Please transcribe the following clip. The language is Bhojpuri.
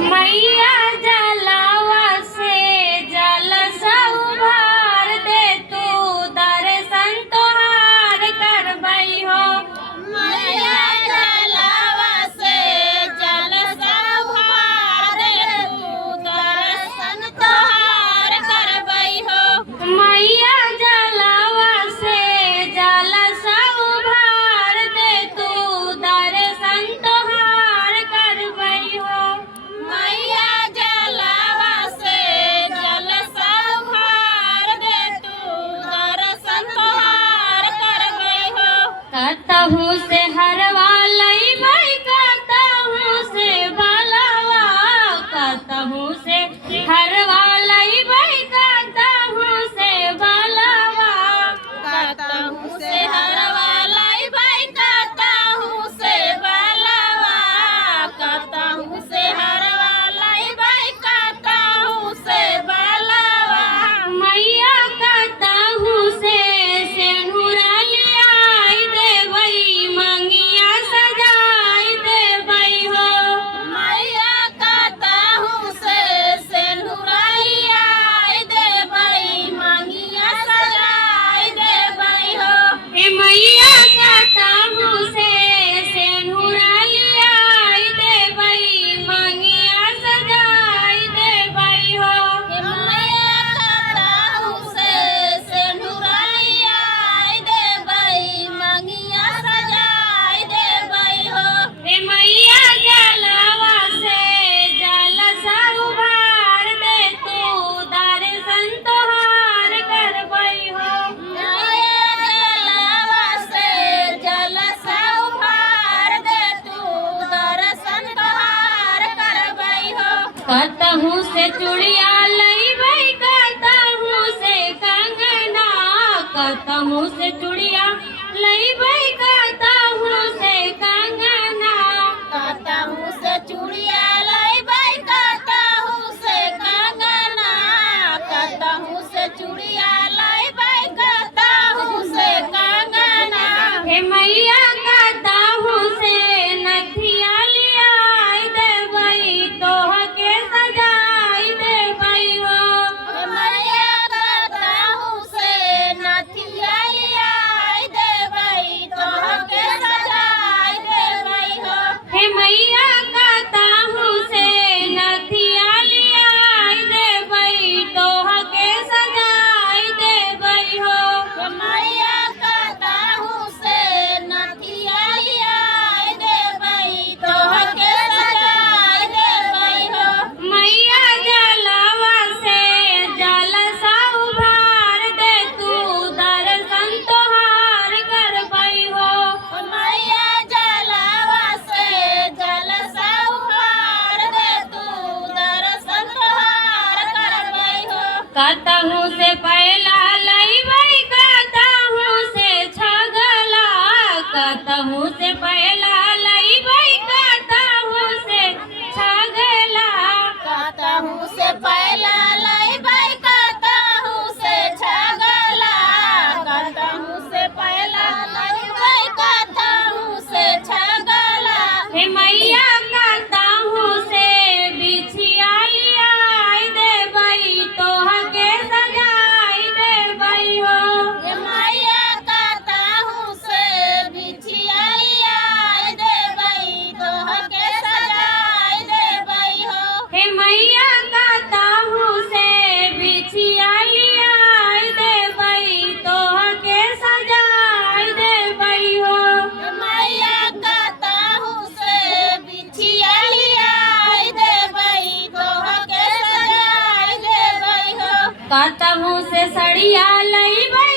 मैया जलावा से जल सब भर दे तू दर्शन तोहार करबई हो। मैया जलावा से जल सब भर दे तू दर्शन तोहार करबई हो। मैया जलावा से जल सब भर दे तू दर्शन तोहार करबई हो। मैया जलावा से जल सब भर दे तू दर्शन तोहार करबई हो। कतहु से हरवा लईबई कतहु से भलवा, कतहु से हरवा लईबई कतहु से भलवा। कतहु से हरवा लईबई कतहु से भलवा। कतहु से हरवा लईबई कतहु से भलवा। मैया कतहु से सेनुरा लियाई देबई मंगिया सजाई देबई हो। मैया कतहु से सेनुरा लियाई देबई मंगिया सजाई देबई हो। ए मैया कतहु से सेनुरा लियाई देबई मंगिया सजाई देबई हो। मैया कतहु से सेनुरा लियाई देबई मंगिया सजाई देबई हो। ए मैया जलावा से जल सब भर दे तू दर्शन तोहार करबई हो। मैया जलावा से जल सब भर दे तू दर्शन तोहार करबई हो। कतहु से चूड़िया लईबई कतहु से कंगना, कतहु से चूड़िया लईबई कतहु से कंगना। कतहु से चूड़िया लईबई कतहु से कंगना। कतहु से चूड़िया लईबई कतहु से कंगना। हे मैया कतहु से नथिया लियाई देबई तोहके सजाई देबई हो। मैया कतहु से नथिया लियाई देबई तोहके सजाई देबई हो। हे मैया कतहु से नथिया लियाई देबई तोहके सजाई देबई हो। मैया कतहु से नथिया लियाई देबई तोहके सजाई देबई हो। मैया जलावा से जल सब भर दे तू दर्शन तोहार करबई हो। मैया जलावा से जल सब भर दे तू दर्शन तोहार करबई हो। कतहु से पहला लईबई कतहु से छगला, कतहु से पहला लईबई कतहु से छगला। कतहु से पहला लईबई कतहु से छगला। कतहु से पहला लईबई कतहु से छगला। हे मैया कतहु से बिछिया लियाई देबई तोहके सजाई देबई हो। मैया कतहु से बिछिया लियाई देबई तोहके सजाई देबई हो। हे मैया कतहु से बिछिया लियाई देबई तोहके सजाई देबई हो। मैया कतहु से बिछिया लियाई देबई तोहके सजाई देबई हो। कतहु से सड़िया लईबई